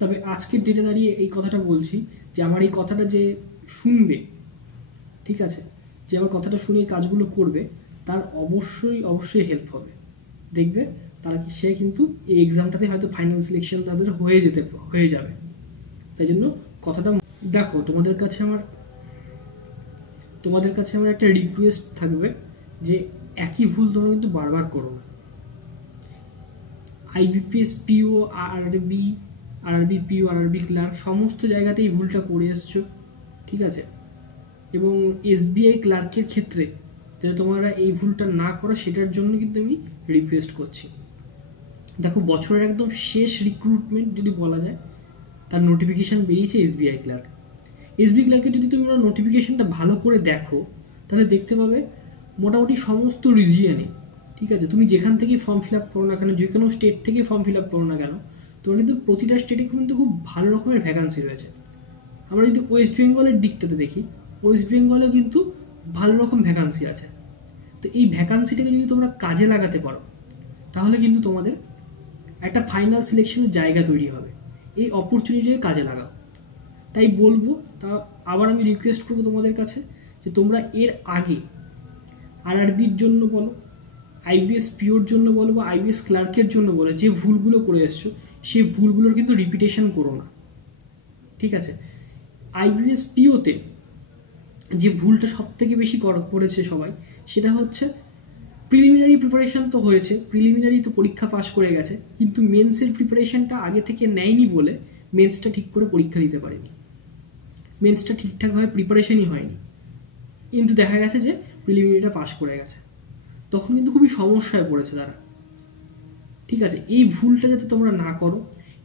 তবে আজকের ডেটে দাঁড়িয়ে এই কথাটা বলছি যে আমার এই কথাটা যে শুনবে, ঠিক আছে, যে আমার কথাটা শুনে এই কাজগুলো করবে, তার অবশ্যই অবশ্যই হেল্প হবে। দেখবে তারা কি সে কিন্তু এই এক্সামটাতে হয়তো ফাইনাল সিলেকশন তাদের হয়ে যাবে। তাই জন্য কথাটা দেখো, তোমাদের কাছে আমার একটা রিকোয়েস্ট থাকবে যে একই ভুল তোমরা কিন্তু বারবার করো না। IBPS PO, RRB PO, RRB clerk সমস্ত জায়গাতেই এই ভুলটা করে এসছো, ঠিক আছে। এবং এসবিআই ক্লার্কের ক্ষেত্রে যাতে তোমরা এই ভুলটা না করো সেটার জন্য কিন্তু আমি রিকোয়েস্ট করছি। দেখো, বছরের একদম শেষ রিক্রুটমেন্ট যদি বলা যায়, তার নোটিফিকেশান বেরিয়েছে এসবিআই ক্লার্ক। এসবিআই ক্লার্কের যদি তোমরা নোটিফিকেশানটা ভালো করে দেখো তাহলে দেখতে পাবে মোটামুটি সমস্ত রিজিয়নে, ঠিক আছে, তুমি যেখান থেকেই ফর্ম ফিল আপ করো না কেন, যে কোনো স্টেট থেকে ফর্ম ফিল আপ করো না কেন, তোমার কিন্তু প্রতিটা স্টেটে কিন্তু খুব ভালো রকমের ভ্যাকান্সি রয়েছে। আমরা যদি ওয়েস্ট বেঙ্গলের দিকটাতে দেখি, ওয়েস্ট বেঙ্গলেও কিন্তু ভালো রকম ভ্যাকান্সি আছে। তো এই ভ্যাকান্সিটাকে যদি তোমরা কাজে লাগাতে পারো তাহলে কিন্তু তোমাদের একটা ফাইনাল সিলেকশনের জায়গা তৈরি হবে। এই অপরচুনিটিকে কাজে লাগাও। তাই বলবো, তা আবার আমি রিকোয়েস্ট করবো তোমাদের কাছে যে তোমরা এর আগে আরআরবির জন্য বলো, আইবিএস পিওর জন্য বলো বা আইবিএস ক্লার্কের জন্য বলো, যে ভুলগুলো করে এসছো সেই ভুলগুলোর কিন্তু রিপিটেশন করো না, ঠিক আছে। আইবিএস পিওতে যে ভুলটা সব থেকে বেশি করেছে সবাই, সেটা হচ্ছে প্রিলিমিনারি প্রিপারেশান তো হয়েছে, প্রিলিমিনারি তো পরীক্ষা পাস করে গেছে, কিন্তু মেন্সের প্রিপারেশানটা আগে থেকে নেয়নি বলে মেন্সটা ঠিক করে পরীক্ষা দিতে পারেনি, মেন্সটা ঠিকঠাকভাবে প্রিপারেশনই হয়নি, কিন্তু দেখা গেছে যে প্রিলিমিনারিটা পাস করে গেছে। তখন কিন্তু খুবই সমস্যায় পড়েছে তারা, ঠিক আছে। এই ভুলটা যাতে তোমরা না করো,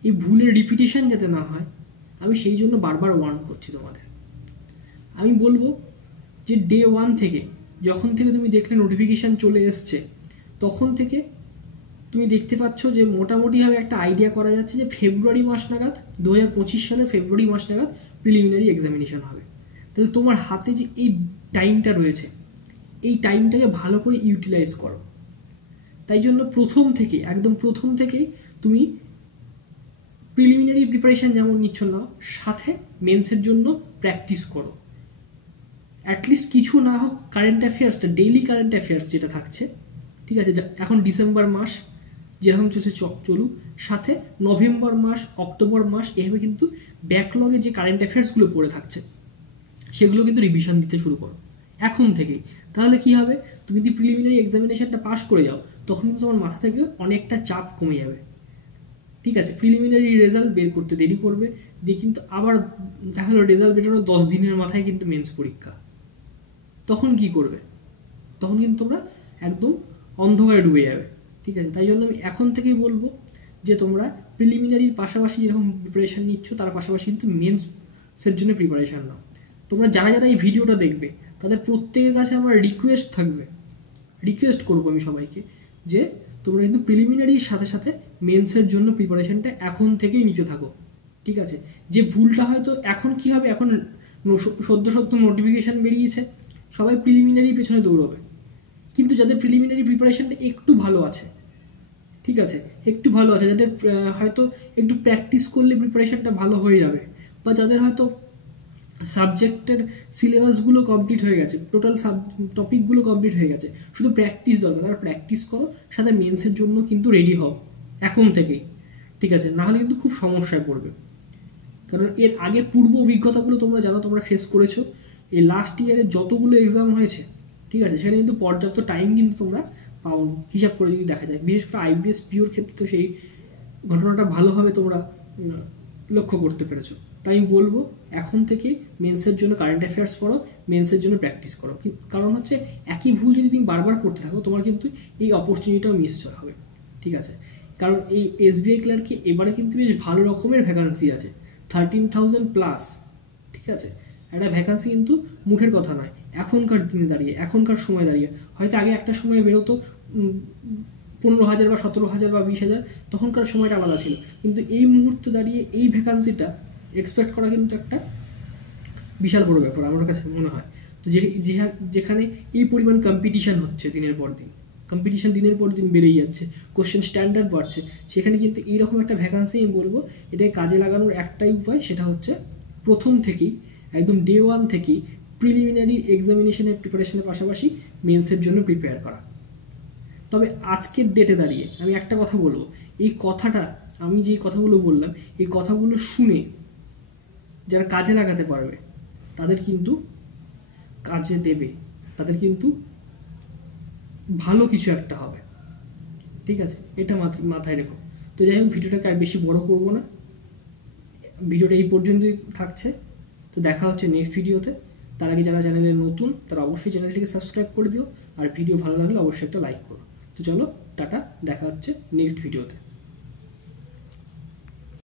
এই ভুলের রিপিটেশন যাতে না হয়, আমি সেই জন্য বারবার ওয়ার্ন করছি তোমাদের। আমি বলবো যে ডে 1 থেকে, যখন থেকে তুমি দেখলে নোটিফিকেশান চলে এসছে, তখন থেকে তুমি দেখতে পাচ্ছ যে মোটামুটিভাবে একটা আইডিয়া করা যাচ্ছে যে ফেব্রুয়ারি মাস নাগাদ, 2025 সালের ফেব্রুয়ারি মাস নাগাদ প্রিলিমিনারি এক্সামিনেশন হবে। তাহলে তোমার হাতে যে এই টাইমটা রয়েছে, এই টাইমটাকে ভালো করে ইউটিলাইজ করো। তাই জন্য একদম প্রথম থেকেই তুমি প্রিলিমিনারি প্রিপারেশান যেমন নিচ্ছ না, সাথে মেন্সের জন্য প্র্যাকটিস করো। অ্যাটলিস্ট কিছু না হোক কারেন্ট অ্যাফেয়ার্সটা, ডেইলি কারেন্ট অ্যাফেয়ার্স যেটা থাকছে, ঠিক আছে, এখন ডিসেম্বর মাস যেরকম চলছে চলুক, সাথে নভেম্বর মাস, অক্টোবর মাস, এভাবে কিন্তু ব্যাকলগে যে কারেন্ট অ্যাফেয়ার্সগুলো পড়ে থাকছে সেগুলো কিন্তু রিভিশন দিতে শুরু করো এখন থেকেই। তাহলে কি হবে, তুমি যদি প্রিলিমিনারি এক্সামিনেশনটা পাস করে যাও তখন কিন্তু তোমার মাথা থেকে অনেকটা চাপ কমে যাবে, ঠিক আছে। প্রিলিমিনারি রেজাল্ট বের করতে দেরি করবে, দিয়ে কিন্তু আবার দেখা হলো রেজাল্ট বেরোনোর 10 দিনের মাথায় কিন্তু মেন্স পরীক্ষা, তখন কি করবে? তখন কিন্তু তোমরা একদম অন্ধকারে ডুবে যাবে, ঠিক আছে। তাই জন্য আমি এখন থেকেই বলবো যে তোমরা প্রিলিমিনারির পাশাপাশি যেরকম প্রিপারেশান নিচ্ছ তার পাশাপাশি কিন্তু মেন্সের জন্য প্রিপারেশান নাও। তোমরা যারা যারা এই ভিডিওটা দেখবে তাদের প্রত্যেকের কাছে আমার রিকোয়েস্ট করবো আমি সবাইকে যে তোমরা কিন্তু প্রিলিমিনারির সাথে সাথে মেন্সের জন্য প্রিপারেশানটা এখন থেকেই নিতে থাকো, ঠিক আছে। যে ভুলটা হয়তো এখন কি হবে, এখন সদ্য নোটিফিকেশান বেরিয়েছে, সবাই প্রিলিমিনারি পেছনে দৌড়বে, কিন্তু যাদের প্রিলিমিনারি প্রিপারেশানটা একটু ভালো আছে, ঠিক আছে, একটু ভালো আছে, যাদের হয়তো একটু প্র্যাকটিস করলে প্রিপারেশানটা ভালো হয়ে যাবে, বা যাদের হয়তো সাবজেক্টের সিলেবাসগুলো কমপ্লিট হয়ে গেছে, টোটাল টপিকগুলো কমপ্লিট হয়ে গেছে, শুধু প্র্যাকটিস দরকার, তারা প্র্যাকটিস করো, সাথে মেন্সের জন্য কিন্তু রেডি হও এখন থেকেই, ঠিক আছে। নাহলে কিন্তু খুব সমস্যায় পড়বে, কারণ এর আগের পূর্ব অভিজ্ঞতাগুলো তোমরা জানো, তোমরা ফেস করেছো। এই লাস্ট ইয়ারে যতগুলো এক্সাম হয়েছে, ঠিক আছে, সেখানে কিন্তু পর্যাপ্ত টাইম কিন্তু তোমরা পাওনি, হিসাব করে যদি দেখা যায়। বিশেষ করে আইবিএস পিওর ক্ষেত্রে তো সেই ঘটনাটা ভালোভাবে তোমরা লক্ষ্য করতে পেরেছো। তাই আমি বলবো এখন থেকে মেন্সের জন্য কারেন্ট অ্যাফেয়ার্স পড়ো, মেন্সের জন্য প্র্যাকটিস করো, কারণ হচ্ছে একই ভুল যদি তুমি বারবার করতে থাকো তোমার কিন্তু এই অপরচুনিটিটাও মিস হবে, ঠিক আছে। কারণ এই এসবিআই ক্লার্কে এবারে কিন্তু বেশ ভালো রকমের ভ্যাকান্সি আছে, 13,000+, ঠিক আছে। একটা ভ্যাকান্সি কিন্তু মুখের কথা নয়, এখনকার দিনে দাঁড়িয়ে, এখনকার সময় দাঁড়িয়ে। হয়তো আগে একটা সময় বেরোতো 15,000 বা 17,000 বা 20,000, তখনকার সময়টা আলাদা ছিল, কিন্তু এই মুহূর্তে দাঁড়িয়ে এই ভ্যাকান্সিটা এক্সপেক্ট করা কিন্তু একটা বিশাল বড় ব্যাপার আমার কাছে মনে হয়। তো যেখানে এই পরিমাণ কম্পিটিশান হচ্ছে দিনের পর দিন, কম্পিটিশন দিনের পর দিন বেড়েই যাচ্ছে, কোশ্চেন স্ট্যান্ডার্ড বাড়ছে, সেখানে কিন্তু এইরকম একটা ভ্যাকান্সি আমি বলবো এটাকে কাজে লাগানোর একটাই উপায়, সেটা হচ্ছে প্রথম থেকেই একদম ডে ওয়ান থেকেই প্রিলিমিনারি এক্সামিনেশনের প্রিপারেশনের পাশাপাশি মেন্সের জন্য প্রিপেয়ার করা। তবে আজকের ডেটে দাঁড়িয়ে আমি একটা কথা বলবো, এই কথাটা আমি যে কথাগুলো বললাম এই কথাগুলো শুনে যারা কাজে লাগাতে পারবে তাদের কিন্তু কাজে দেবে, তাদের কিন্তু ভালো কিছু একটা হবে, ঠিক আছে? এটা মাথায় রেখো। তো যাই হোক, ভিডিওটাকে আর বেশি বড় করব না, ভিডিওটা এই পর্যন্তই থাকছে। তো দেখা হচ্ছে নেক্সট ভিডিওতে। তার আগে যারা চ্যানেলে নতুন তারা অবশ্যই চ্যানেলটিকে সাবস্ক্রাইব করে দিও, আর ভিডিও ভালো লাগলে অবশ্যই একটা লাইক করো। তো চলো টাটা, দেখা হচ্ছে নেক্সট ভিডিওতে।